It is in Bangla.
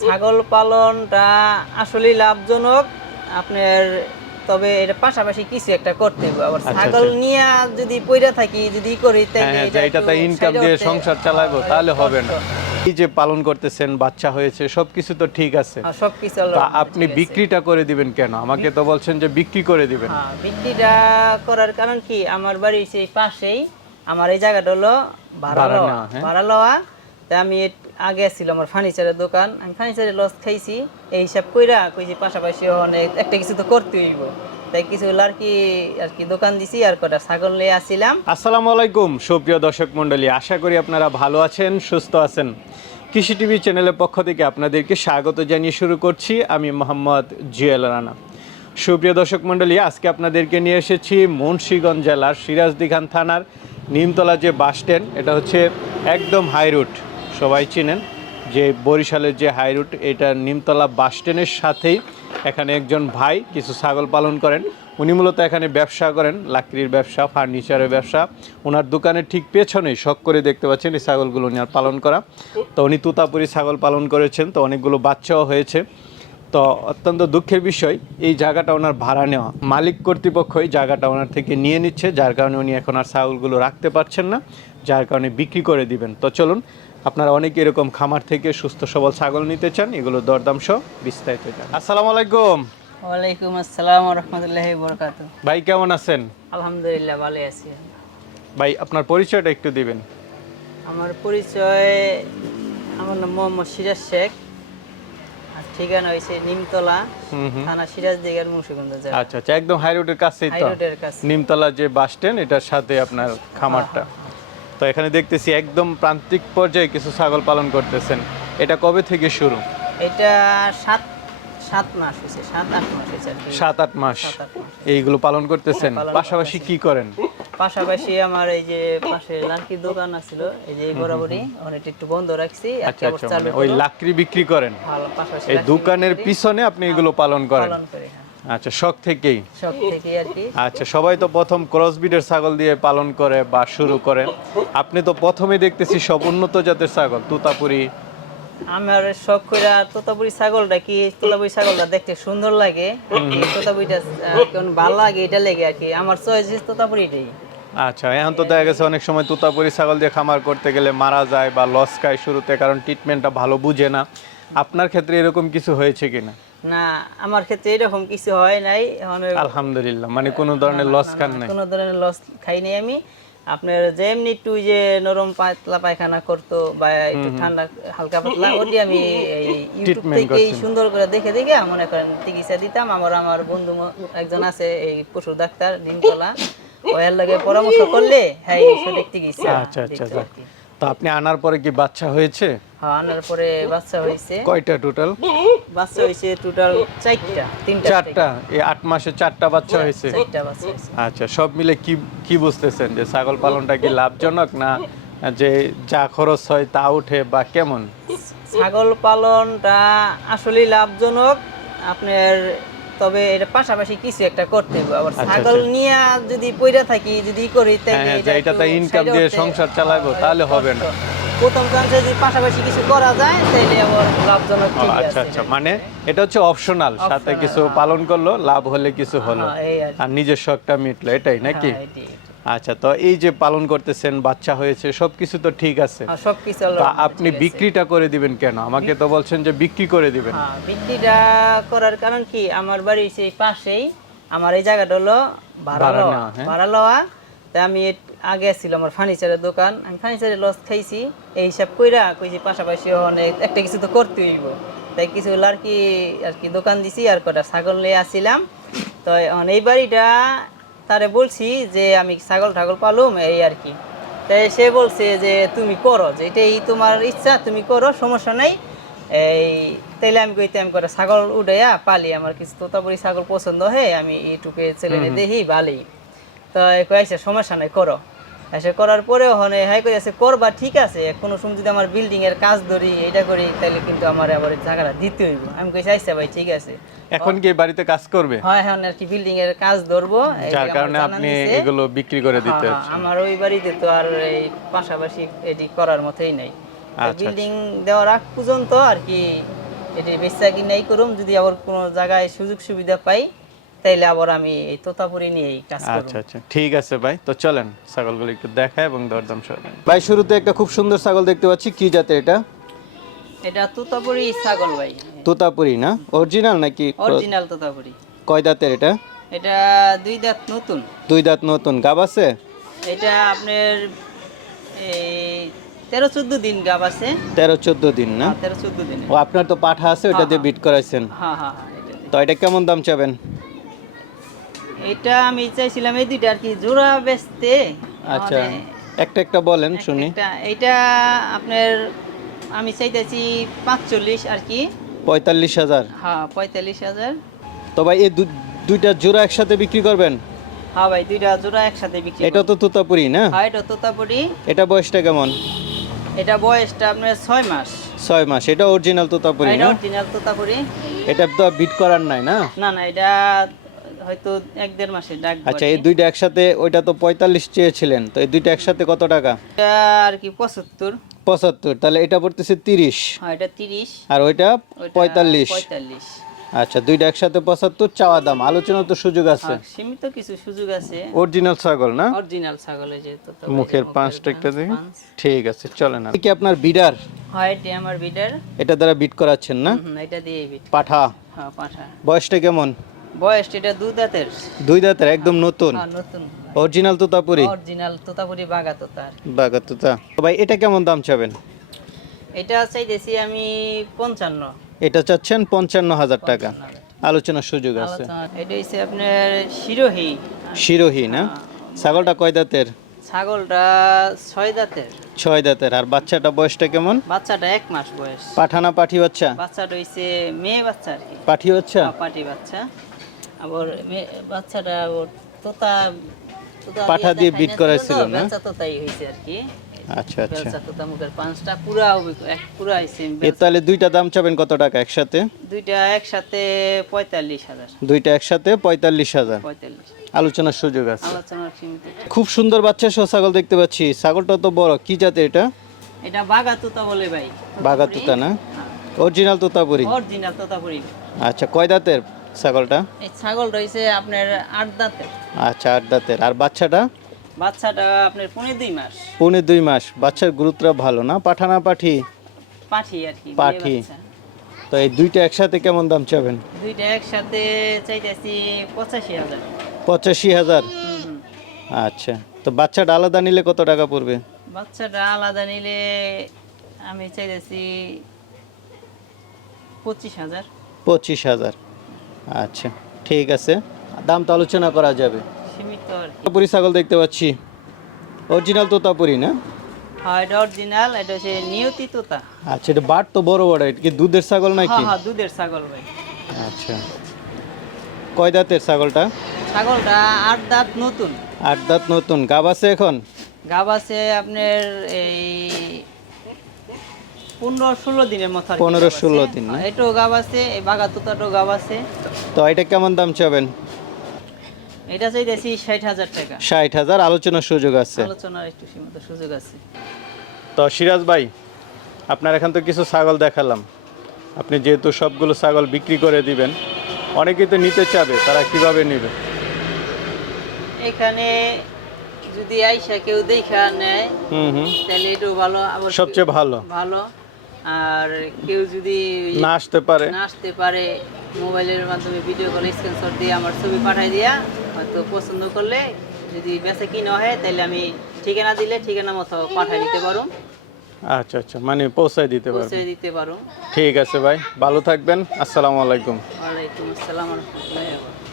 ছাগল পালনটা আসলেই লাভজনক আপনার, তবে এটা পাশাপাশি কিছু একটা করতে হবে। আবার ছাগল নিয়ে যদি পইরা থাকি যদি করি তাহলে এটাতে ইনকাম দিয়ে সংসার চালাবো তাহলে হবে না। এই যে পালন করতেছেন, বাচ্চা হয়েছে, সবকিছু তো ঠিক আছে, সবকিছু তা আপনি বিক্রিটা করে দিবেন কেন? আমাকে তো বলছেন যে বিক্রি করে দিবেন। হ্যাঁ, বিক্রিটা করার কারণ কি, আমার বাড়ি সেই পাশেই, আমার এই জায়গাটা হলো ভাড়া লওয়া। তাই আমি আগে ছিল আমার ফার্নিচারের দোকান, আমি ফার্নিচারের লস খাইছি, এই হিসাব কইরা কইছি পাশাপাশি অনেক একটা কিছু তো করতে হইব, তাই কিছু আর কি দোকান দিছি আর কটা ছাগল নিয়ে আসছিলাম। আসসালামু আলাইকুম সুপ্রিয় দর্শক মণ্ডলী, আশা করি আপনারা ভালো আছেন, সুস্থ আছেন। কৃষি টিভি চ্যানেলের পক্ষ থেকে আপনাদেরকে স্বাগত জানিয়ে শুরু করছি আমি মোহাম্মদ জুয়েল রানা। সুপ্রিয় দর্শক মণ্ডলী, আজকে আপনাদেরকে নিয়ে এসেছি মুন্সিগঞ্জ জেলার সিরাজদিখান থানার নিমতলা যে বাস স্ট্যান্ড, এটা হচ্ছে একদম হাই রুট, সবাই চিনেন যে বরিশালের যে হাই রুট, এটা নিমতলা বাস স্ট্যান্ডের সাথেই এখানে একজন ভাই কিছু ছাগল পালন করেন। উনি মূলত এখানে ব্যবসা করেন, লাকড়ির ব্যবসা, ফার্নিচারের ব্যবসা। ওনার দোকানের ঠিক পেছনেই শখ করে দেখতে পাচ্ছেন এই ছাগলগুলো উনি আর পালন করা। তো উনি তুতাপুরি ছাগল পালন করেছেন, তো অনেকগুলো বাচ্চাও হয়েছে। তো অত্যন্ত দুঃখের বিষয়, এই জায়গাটা ওনার ভাড়া নেওয়া, মালিক কর্তৃপক্ষই জায়গাটা ওনার থেকে নিয়ে নিচ্ছে, যার কারণে উনি এখন আর ছাগলগুলো রাখতে পারছেন না, যার কারণে বিক্রি করে দিবেন। তো চলুন, আপনারা অনেকে এরকম খামার থেকে সুস্থ সবল ছাগল নিতে চান, এগুলো দরদাম সহ বিস্তারিত জান। আসসালামু আলাইকুম। ওয়ালাইকুম আসসালাম ওয়া রাহমাতুল্লাহি ওয়া বারাকাতুহু। ভাই কেমন আছেন? আলহামদুলিল্লাহ ভালো আছি। ভাই আপনার পরিচয়টা একটু দিবেন। আমার পরিচয়, আমার নাম মোহাম্মদ সিরাজ শেখ, আর ঠিকানা হয়েছে নিমতলা, থানা সিরাজদিখান, মুন্সিগঞ্জ জেলা। আচ্ছা আচ্ছা, একদম হাই রোডের কাছেই তো, কাছে নিমতলা যে বাস স্ট্যান্ড, এটার সাথে আপনার খামারটা। তো এখানে দেখতেছি একদম প্রান্তিক পর্যায়ে কিছু ছাগল পালন করতেছেন। এটা কবে থেকে শুরু? এটা 7 মাস হয়েছে, 7-8 মাস হয়েছে আর কি। 7-8 মাস এইগুলো পালন করতেছেন। পাশাপাশি কি করেন? পাশাপাশি আমার এই যে পাশে লাকড়ির দোকান আছিল, এই যে এই বরাবরই অনেকটা একটু বন্ধ রাখছি। আচ্ছা আচ্ছা, মানে ওই লাকড়ি বিক্রি করেন, পাশাপাশি এই দোকানের পিছনে আপনি এগুলো পালন করেন? আচ্ছা, শখ থেকেই আর কি। আচ্ছা, সবাই তো প্রথম ক্রসবিডের ছাগল দিয়ে পালন করে বা শুরু করে, আপনি তো প্রথমে দেখতেছি সব উন্নত জাতের ছাগল, তুতাপুরি। আমার শখ কইরা তোতাপুরি ছাগলটা, কি তোতাপুরি ছাগলটা দেখতে সুন্দর লাগে, তোতাপুরিটা কোন ভালো লাগে এটা লেগে আর কি, আমার চয়েস তোতাপুরিটাই। আচ্ছা, এখন তো দেখা গেছে অনেক সময় তুতাপুরি ছাগল দিয়ে খামার করতে গেলে মারা যায় বা লস খায় শুরুতে, কারণ ট্রিটমেন্টটা ভালো বুঝে না। আপনার ক্ষেত্রে এরকম কিছু হয়েছে কিনা? না, আমার ক্ষেত্রে এরকম কিছু হয় নাই। আলহামদুলিল্লাহ, মানে কোনো ধরনের লস খান নাই? কোনো ধরনের লস খাইনি আমি। আপনার যেমনি একটু যে নরম পাতলা পায়খানা করতো বা একটু ঠান্ডা হালকা পাতলা, ওটি আমি এই ইউটিউব থেকে সুন্দর করে দেখে দেখে মনে করেন চিকিৎসা দিতাম। আমার বন্ধু একজন আছে এই পশু ডাক্তার নিমতলা, ওর লাগে পরামর্শ করলে হ্যাঁ সঠিক চিকিৎসা। আচ্ছা আচ্ছা, তো আপনি আনার পরে কি বাচ্চা হয়েছে? হ্যাঁ, আনার পরে বাচ্চা হয়েছে। কয়টা টোটাল বাচ্চা হয়েছে? টোটাল 4টা। এই 8 মাসে 4টা বাচ্চা হয়েছে? 4টা বাচ্চা হয়েছে। আচ্ছা, সব মিলে কি বুঝতেছেন যে ছাগল পালনটা কি লাভজনক, না যে যা খরচ হয় তা উঠে, বা কেমন? ছাগল পালনটা আসলেই লাভজনক আপনার, তবে এটা পাশাপাশি কিছু একটা করতে হবে। আবার ছাগল নিয়ে যদি পইরা থাকি যদি করি তাহলে এটাতে ইনকাম দিয়ে সংসার চালাবো তাহলে হবে না। প্রথম চান্সে যদি পাশাপাশি কিছু করা যায় তাহলে আবার লাভজনক। আচ্ছা আচ্ছা, মানে এটা হচ্ছে অপশনাল, সাথে কিছু পালন করলো, লাভ হলে কিছু হলো, আর নিজের শখটা মিটলো, এটাই নাকি? আচ্ছা, তো এই যে পালন করতেছেন, বাচ্চা হয়েছে, সবকিছু তো ঠিক আছে, সবকিছু। আপনি বিক্রিটা করে দিবেন কেন? আমাকে তো বলছেন যে বিক্রি করে দিবেন। বিক্রিটা করার কারণ কি, আমার বাড়ি সেই পাশেই, আমার এই জায়গাটা হলো ভাড়া লওয়া। তাই আমি আগে ছিল আমার ফার্নিচারের দোকান, আমি ফার্নিচারের লস খাইছি, এই হিসাব কইরা কইছি পাশাপাশি অনেক একটা কিছু তো করতে হইব, তাই কিছু আর কি দোকান দিছি আর কটা ছাগল নিয়ে আসছিলাম। তো এই বাড়িটা তারে বলছি যে আমি ছাগল পালুম এই আর কি, তাই সে বলছে যে তুমি করো, যে এটাই তোমার ইচ্ছা, তুমি করো, সমস্যা নেই। এই তাইলে আমি কইতাম করে ছাগল উঠাইয়া পালি, আমার কিছু তোতাপুরি ছাগল পছন্দ হয়, আমি ইউটিউবে ছেলে দেখি ভালোই। তো কয়েছে সমস্যা নাই, করো। এসে করার পরেও হ্যাঁ কইছে করবা, ঠিক আছে, কোনো সময় যদি আমার বিল্ডিং এর কাজ ধরি এটা করি তাহলে কিন্তু আমার আবার জায়গাটা দিতে হইব। আমি কইছি আচ্ছা ভাই ঠিক আছে। এখন কি বাড়িতে কাজ করবে? হ্যাঁ, এখন আর কি বিল্ডিং এর কাজ ধরবো, যার কারণে আপনি এগুলো বিক্রি করে দিতে হচ্ছে। আমার ওই বাড়িতে তো আর এই পাশাপাশি এডি করার মতই নাই। বিল্ডিং দেওয়ার আগ পর্যন্ত আর কি এটি বেচা কিনাই করুম, যদি আবার কোনো জায়গায় সুযোগ সুবিধা পাই তাইলে আবার আমি এই তোতাপুরি নিয়েই কাজ করব। আচ্ছা আচ্ছা, ঠিক আছে ভাই, তো চলেন ছাগলগুলো একটু দেখায় এবং দরদাম সহ। ভাই শুরুতে একটা খুব সুন্দর ছাগল দেখতে পাচ্ছি, কি জাতের এটা? এটা তোতাপুরি ছাগল ভাই। তোতাপুরি না? অরিজিনাল নাকি? অরিজিনাল তোতাপুরি। কয় দাঁতের এটা? এটা 2 দাঁত নতুন। 2 দাঁত নতুন, গাব আছে? এটা আপনার এই 13-14 দিন গাব আছে। 13-14 দিন না? 13-14 দিন। ও আপনার তো পাঠা আছে, ওটা দিয়ে বিট করাইছেন। হ্যাঁ হ্যাঁ হ্যাঁ, এটা দিয়ে। তো এটা কেমন দাম চাবেন? এটা আমি চাইছিলাম এই দুইটা আর কি জোড়া বেচতে। আচ্ছা, মানে একটা একটা বলেন শুনি। এটা আপনার আমি চাইতেছি 45 আর কি। 45,000? হ্যাঁ 45,000। তো ভাই এই দুইটা জোড়া একসাথে বিক্রি করবেন? হ্যাঁ ভাই, দুইটা জোড়া একসাথে বিক্রি এটা তো তোতাপুরি না? হ্যাঁ, এটা তোতাপুরি। এটা বয়সটা কেমন? এটা বয়সটা আপনার 6 মাস। 6 মাস। এটা অরিজিনাল তোতাপুরি এটা না? অরিজিনাল তোতাপুরি। এটা তো বিট করার নাই না? না না, এটা হয়তো 1-1.5 মাসে ডাক। আচ্ছা, এই দুইটা একসাথে, ওইটা তো 45 চেয়েছিলেন, তো এই দুইটা একসাথে কত টাকা? এটা আর কি 75। 75, তাহলে এটা পড়তেছে 30। হ্যাঁ, এটা 30 আর ওইটা 45। 45। আচ্ছা, দুইটা একসাথে 75, চাওয়া দাম, আলোচনা তো সুযোগ আছে। হ্যাঁ, সীমিত কিছু সুযোগ আছে। অরিজিনাল ছাগল না? অরিজিনাল ছাগলের যে তোতাপুরি। মুখের পাঁচটা একটা দেখি। ঠিক আছে, চলেন। এটা কি আপনার বিডার? হ্যাঁ, এটা আমার বিডার। এটা দ্বারা বিট করাচ্ছেন না? এটা দিয়ে বিট। পাঠা? হ্যাঁ, পাঠা। বয়সটা কেমন? বয়স এটা 2 দাঁতের। 2 দাঁতের, একদম নতুন? হ্যাঁ, নতুন। অরিজিনাল তোতাপুরি? অরিজিনাল তোতাপুরি বাগা তোতা আর কি। বাগা তোতা। তো ভাই এটা কেমন দাম চাবেন? এটা চাইতেছি আমি 55। এটা চাচ্ছেন 55,000 টাকা, 55,000 আলোচনার সুযোগ আছে। এটা হচ্ছে আপনার শিরোহী। শিরোহী না? ছাগলটা কয় দাঁতের? ছাগলটা 6 দাঁতের। 6 দাঁতের। আর বাচ্চাটা বয়সটা কেমন? বাচ্চাটা 1 মাস বয়স। পাঠা না পাঠি বাচ্চা? বাচ্চাটা হইছে মেয়ে বাচ্চা আর কি। পাঠি বাচ্চা? পাটি বাচ্চা। আবার বাচ্চাটা ওর তোতা পাঠা দিয়ে বিট করাইছিল না? বাচ্চা তোতাই হইছে আর কি। আচ্ছা আচ্ছা। বাচ্চা তোতা মুখের পাঁচটা পুরা পুরা হইছে। এর তাহলে দুইটা দাম চাবেন কত টাকা একসাথে? দুইটা একসাথে 45,000। দুইটা একসাথে 45,000, 45। আলোচনার সুযোগ আছে। আলোচনার সীমিত। খুব সুন্দর বাচ্চা সহ ছাগল দেখতে পাচ্ছি। ছাগলটা তো বড়, কি জাতের এটা? এটা বাগা তোতা বলে ভাই। বাগা তোতা না? অরিজিনাল তোতাপুরি? অরিজিনাল তোতাপুরি। আচ্ছা, কয় দাঁতের ছাগলটা? এই ছাগল রইছে আপনার 8 দাঁতের। আচ্ছা, 8 দাঁতের। আর বাচ্চাটা? বাচ্চাটা আপনার 2.5 মাস। 2.5 মাস। বাচ্চার গুরুত্ব ভালো না? পাঠা না পাঠি? পাঠি আর কি। পাঠি। মেয়ে বাচ্চা। তো এই দুইটা একসাথে কেমন দাম চাবেন? দুইটা একসাথে চাইতেছি 85,000। 85,000? হুম, হুম। আচ্ছা, তো বাচ্চাটা আলাদা নিলে কত টাকা পড়বে? বাচ্চাটা আলাদা নিলে আমি চাইতেছি 25,000। 25,000। আচ্ছা, ঠিক আছে, দাম তো আলোচনা করা যাবে। সীমিত আর কি। তোতাপুরি ছাগল দেখতে পাচ্ছি, অরিজিনাল তোতাপুরি না? হ্যাঁ, এটা অরিজিনাল। এটা হচ্ছে নিয়তি তোতা। আচ্ছা, এটা বাট তো বড় বড়, এটা কি দুধের ছাগল নাকি? হ্যাঁ হ্যাঁ, দুধের ছাগল ভাই। আচ্ছা, কয় দাঁতের ছাগলটা? ছাগলটা 8 দাঁত নতুন। 8 দাঁত নতুন। গাব আছে এখন? গাব আছে আপনার এই 15-16 দিনের মতো আর কি। 15-16 দিন না? এটাও গাব আছে, এই বাগা তোতাটাও গাব আছে। তো এটা কেমন দাম চাবেন? এটা চাইতেছি 60,000 টাকা। 60,000, আলোচনার সুযোগ আছে। আলোচনার একটু সীমিত সুযোগ আছে। তো সিরাজ ভাই, আপনার এখান তো কিছু ছাগল দেখালাম, আপনি যেহেতু সবগুলো ছাগল বিক্রি করে দিবেন, অনেকেই তো নিতে চাবে, তারা কিভাবে নেবে? এখানে যদি আইসা কেউ দেখা নেয় হুম, তাহলে এটাও ভালো। আবার সবচেয়ে ভালো। ভালো। আর কেউ যদি না আসতে পারে? না আসতে পারে, মোবাইলের মাধ্যমে ভিডিও কল স্ক্রিনশট দিয়ে আমার ছবি পাঠাই দিয়া হয়তো পছন্দ করলে যদি বেচা কিনা হয় তাহলে আমি ঠিকানা দিলে ঠিকানা মতো পাঠাই দিতে পারো। আচ্ছা আচ্ছা, মানে পৌঁছায় দিতে পারবেন। পৌঁছে দিতে পারো। ঠিক আছে ভাই, ভালো থাকবেন। আসসালামু আলাইকুম। ওয়ালাইকুম আসসালাম ওয়া রাহমাতুল্লাহি ওয়া বারাকাতুহু।